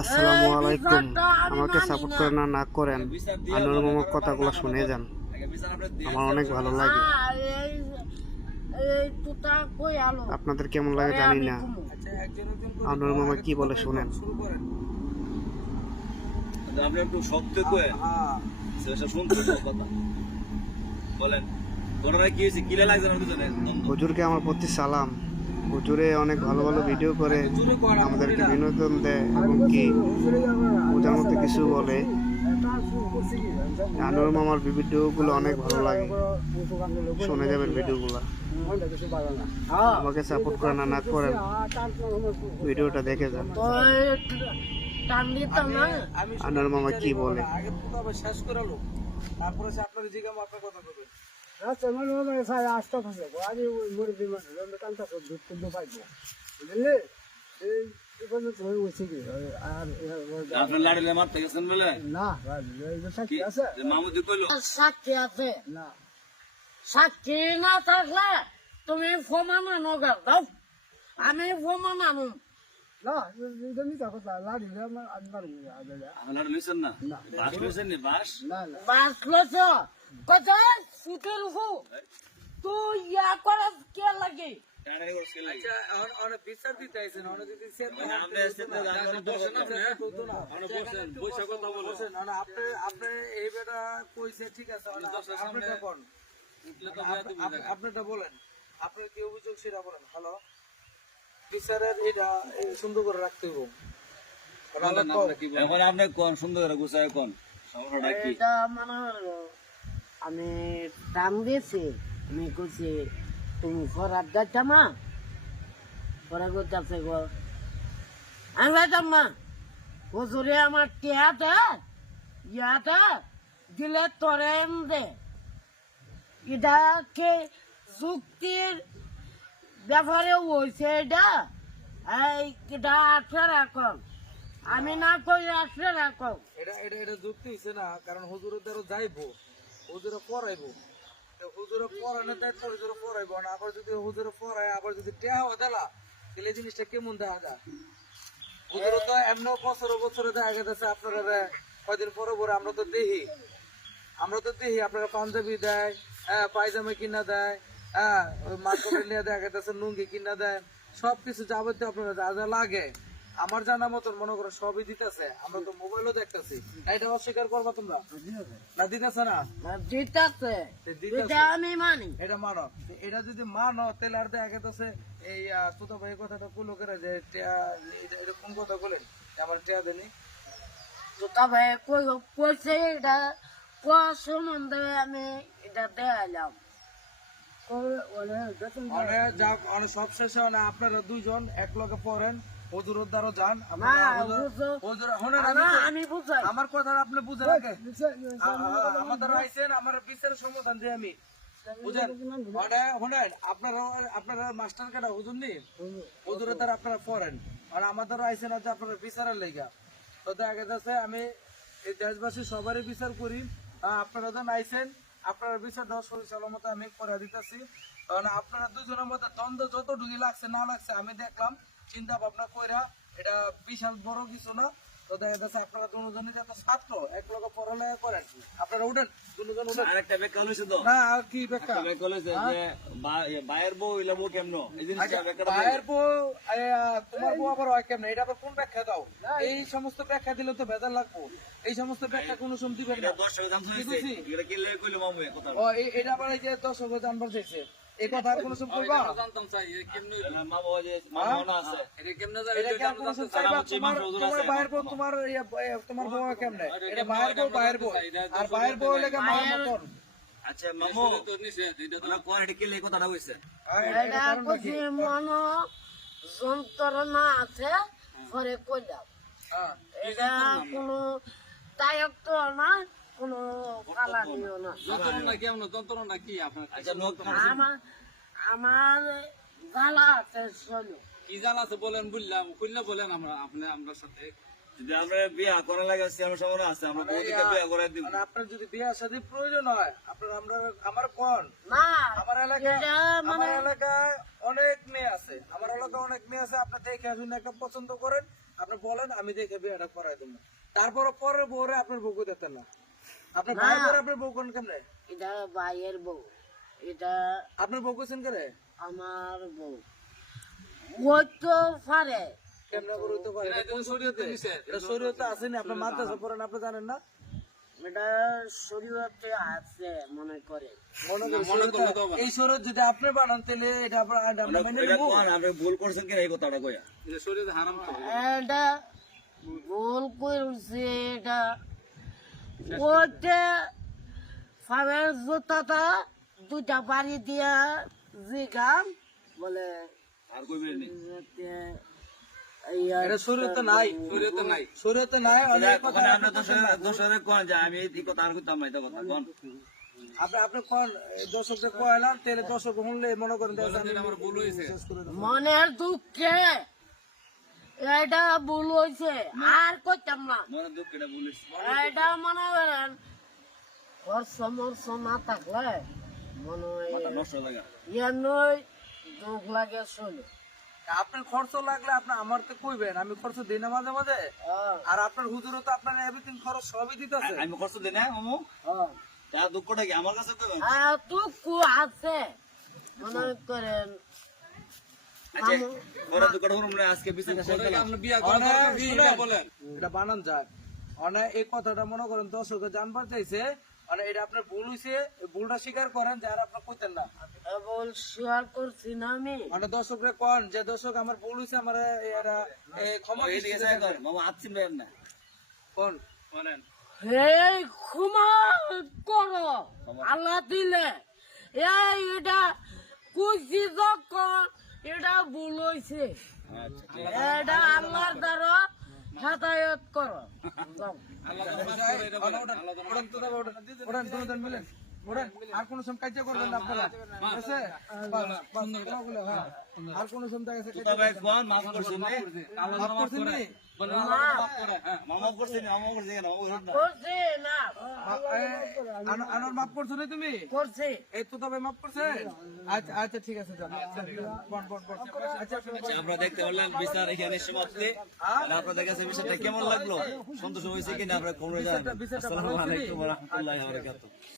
আসসালামু আলাইকুম। আমাকে সাপোর্ট করেন না করেন, আনোয়ার মামার কথাগুলো শুনে যান, আমার অনেক ভালো লাগে। আপনাদের কেমন লাগে জানি না, আনোয়ার মামা কি বলে শুনেন। আপনি একটু শক্ত করে শুনতে কথা বলেন, ঘটনা কি হয়েছে, কিলে লাগছে আমার পিছনে? হুজুরকে আমার প্রতি সালাম। হুজুরে অনেক ভালো ভালো ভিডিও করে আমাদেরকে বিনোদন দেয় এবং কি বোঝার মতো কিছু বলে। আনোয়ার মামার ভিডিওগুলো অনেক ভালো লাগে, শুনে যাবেন ভিডিওগুলো। আমাকে সাপোর্ট করেন না করেন, ভিডিওটা দেখে যান। আনোয়ার মামা কি বলে শেষ করালো, তারপরে আপনার জিজ্ঞাসা আপনার কথা বলবেন। আপনার লাড়িলে মারতে গেছেন বলে মামুদি কইলো সাক্ষী আছে না, সাক্ষী না থাকলে তুমি প্রমাণ আনো দাও, আমি প্রমাণ আনো। আপনার লইছেন না, বাস লইছেন নি? বাস বাস লছ কোথায় সুতের হু তুই ইয়া করে কে লাগে? টাড়াই করছে লাগে। বিচার দিতে আইছেন, যদি আপনি এসেছেন না, আপনি বসেন, আপনি বসেন, বসে কথা বলছেন। আপনি এই বেটা কইছে, ঠিক আছে, আপনারটা বলেন, আপনার কি অভিযোগ সেটা বলেন। হ্যালো, বিচারের এটা সুন্দর করে রাখতে হবে। এখন আপনি কোন সুন্দর করে গুছায় কোন সমস্যাটা কি? এটা মানে আমি টান দিয়েছি, আমি কইছি তুমি ফরাত যাইতাম না, পরে করতেছে গো আমি যাইতাম না, হুজুরে আমার টিয়াতে ইয়াতে দিলে তোরে দে। এটা কে যুক্তির ব্যাপারে হয়েছে? এটা আটকে রাখো, আমি না কই আটকে রাখো। এটা যুক্তি হইছে না, কারণ হুজুরের দ্বারা যাইবো, হুজুরে পড়াইবো, হুজুরে পড়ানোর দায়িত্ব হুজুরে পড়াইবো না। আবার যদি হুজুরে পড়ায় আবার যদি টেহাও দিলা, তাহলে জিনিসটা কেমন দেখা যায়? হুজুরে তো এমন বছরে বছরে দেখা গেছে আপনারা কয়দিন পরে পরে আমরা তো দেখি আপনারা পাঞ্জাবি দেয়, পায়জামা কিনা দেয়, মার্কেটে নিয়ে দেখা গেছে লুঙ্গি কিনা দেয়, সবকিছু যাবতীয় আপনারা যা যা লাগে আমার জানা মতন মনে করো সবই দিতেছে। আমরা তো মোবাইলও দেখতেছি, এটা অস্বীকার করবা তোমরা? না দিতেছে না? দিতেছে, এটা আমি মানি। এটা মানো, এটা যদি মানো তাহলে আর দেখা গেছে এই ছোট ভাই কথাটা কুলো করে যে এটা কোন কথা বলেন আমার টিয়া দেনি। তবে কইছে এটা কোয়া সম্বন্ধে আমি এটা দেখাইলাম। সব শেষে আপনারা দুইজন এক লগে পড়েন, হুজুরের দ্বারা যান। আমি বুঝাই আমার কথা আপনি বুঝেন আগে, আমার দ্বারা আইসেন, আমার বিচারের সমাধান যে আমি বুঝেন। আপনারা মাস্টার কাটা হুজুর নি, হুজুরের দ্বারা আপনারা পড়েন, আর আমার দ্বারা আইসেন আছে আপনারা বিচারের লেগা। তো দেখা যাচ্ছে আমি এই দেশবাসী সবারই বিচার করি, আপনারা যখন আইসেন আপনারা বিচার দেওয়া সরিষালের মতো আমি করে দিতেছি। কারণ আপনারা দুজনের মধ্যে দ্বন্দ্ব যতটুকু লাগছে না লাগছে আমি দেখলাম, চিন্তা ভাবনা কইরা, এটা বিশাল বড় কিছু না। তো দেখা যাচ্ছে আপনারা দুজনই যত ছাত্র এক লগে পড়ালেখা করেন, আপনারা উঠেন দুজন উঠেন। আরেকটা ব্যাখ্যা হইছে তো না আর কি ব্যাখ্যা? ব্যাখ্যা হইছে যে বাইরের বউ হইলে বউ কেমনো, এই জিনিসটা ব্যাখ্যা ভাইয়ের বউ তোমার বউ আবার হয় কেমন, এটা আবার কোন ব্যাখ্যা দাও? এই সমস্ত ব্যাখ্যা দিলে তো ভেজাল লাগবো, এই সমস্ত ব্যাখ্যা কোনো সময় দিবেন না। দর্শক জানতে হইছে এটা কি লে কইলো মামু এই কথা? ও এটা আবার এই যে দর্শক জানবার চাইছে, এই কথা আর কোনো সময় কইবা? জানতাম চাই কেমনি মামু যে মামু না আছে এটা কেমনে যায়? এটা কেমন কোনো সময় চাইবা? তোমার ভাইয়ের বউ তোমার বউ কেমনে? এটা ভাইয়ের বউ আর ভাইয়ের বউ লেগে মায়ের মতন। আচ্ছা মামু তো নিছে এটা তো কোয়ালিটি কি লে কথাটা হইছে? এটা কইছি মন যন্ত্রণা আছে পরে কইলাম। এটা কোনো তায়ক তো না, কোনো ফালানিও না। যন্ত্রণা কেমন, যন্ত্রণা কি আপনার? আচ্ছা আমার জ্বালা আছে, শোনো কি জ্বালা আছে বলেন, বললাম খুললে বলেন, আমরা সাথে যদি আমরা বিয়ে করা লাগে আমার সময় আছে আমরা বউদিকে বিয়ে করে দিব মানে আপনার যদি বিয়ে শাদী প্রয়োজন হয় আপনার আমার কোন না আমার এলাকায় এটা মানে আমার এলাকায় অনেক মেয়ে আছে আমার এলাকায় অনেক মেয়ে আছে আপনি দেখে আপনি একটা পছন্দ করেন আপনি বলেন আমি দেখে বিয়েটা করাই দেবো তারপরে পরের বউরে আপনার বউকে দিতেন না আপনার ভাই করে আপনার বউ কোন কেমনে এটা ভাইয়ের বউ এটা আপনার বউ কোছেন করে আমার বউ হইতো পারে কেমনে করে হইতে পারে এটা শরীয়তে আছে না আপনার মাদ্রাসা পড়েন আপনি জানেন না এটা শরীয়তে আছে মনে করে এই শরীয়ত যদি আপনি বানান তাহলে এটা আমরা মেনে এটা নেব কোন আপনি ভুল করছেন কিনা এই কথাটা কইয়া এটা ভুল করছে এটা ওইটা ফামের জুতাটা দুটা বাড়ি দিয়া জিগাম বলে আর কইবেন নি এটা শরীয়তে নাই শরীয়তে নাই অনেক কথা ওখানে আপনি দোষরে কোন যে আমি এই কথা আর কইতাম না এটা কথা কোন আপনি কোন দর্শকদের কইলাম তাহলে দর্শক শুনলে মনে করেন আমার ভুল হয়েছে মনের দুঃখে এটা ভুল হয়েছে আর কইতাম না মনে দুঃখ এটা বলিস এটা মনে করেন খরচ না থাকলে মনে হয় মাথা নষ্ট লাগা নয় দুঃখ লাগে শুনে আপনার খরচ লাগলে আপনি আমার তো কইবেন আমি খরচ দিই না মাঝে মাঝে আর আপনার হুজুরও তো আপনার এভরিথিং খরচ সবই দিতেছে আমি কষ্ট দেই না মামু তা দুঃখটা কি আমার কাছে কইবেন এতটুকু আছে মনে করেন আচ্ছা ওরা দুঃখটা হলো আজকে বিচার আপনি বিয়ে এটা বানান যায় অনেক এই কথাটা মনে করেন দর্শকে জানবার চাইছে মানে এটা আপনার ভুল হয়েছে ভুলটা স্বীকার করেন যে আর আপনার কইতেন না বল শেয়ার করছি না আমি মানে দর্শকরা কোন যে দর্শক আমার ভুল হয়েছে আমার এরা ক্ষমা এইদিকে যাই কর মামু আচ্ছিন বের না কোন বলেন এই ক্ষমা করো আল্লাহ দিলে এই এটা কুচি যখন এটা ভুল হয়েছে আচ্ছা এটা আল্লাহর দ্বারা হেদায়ত করো যাও। আর কোন সময় কাজ করবেন না আপনারা ঠিক আছে? হ্যাঁ। আর কোন সময় দেখা গেছে তবে কোন মাফ করছেন নি মাফ করছেন নি? মামা করছেন মামা করছেন কেন করছি না আনোয়ার মাফ করছো না তুমি করছি এই তো তবে মাফ করছে আচ্ছা আচ্ছা ঠিক আছে যান বন আচ্ছা আমরা দেখতে পারলাম বিচার এখানে সমাপ্তি আর আপনাদের কাছে বিষয়টা কেমন লাগলো সন্তোষ হয়েছে কিনা আমরা কমরে যান বিচারটা আসসালামু আলাইকুম ওয়া রাহমাতুল্লাহি ওয়া বারাকাতুহু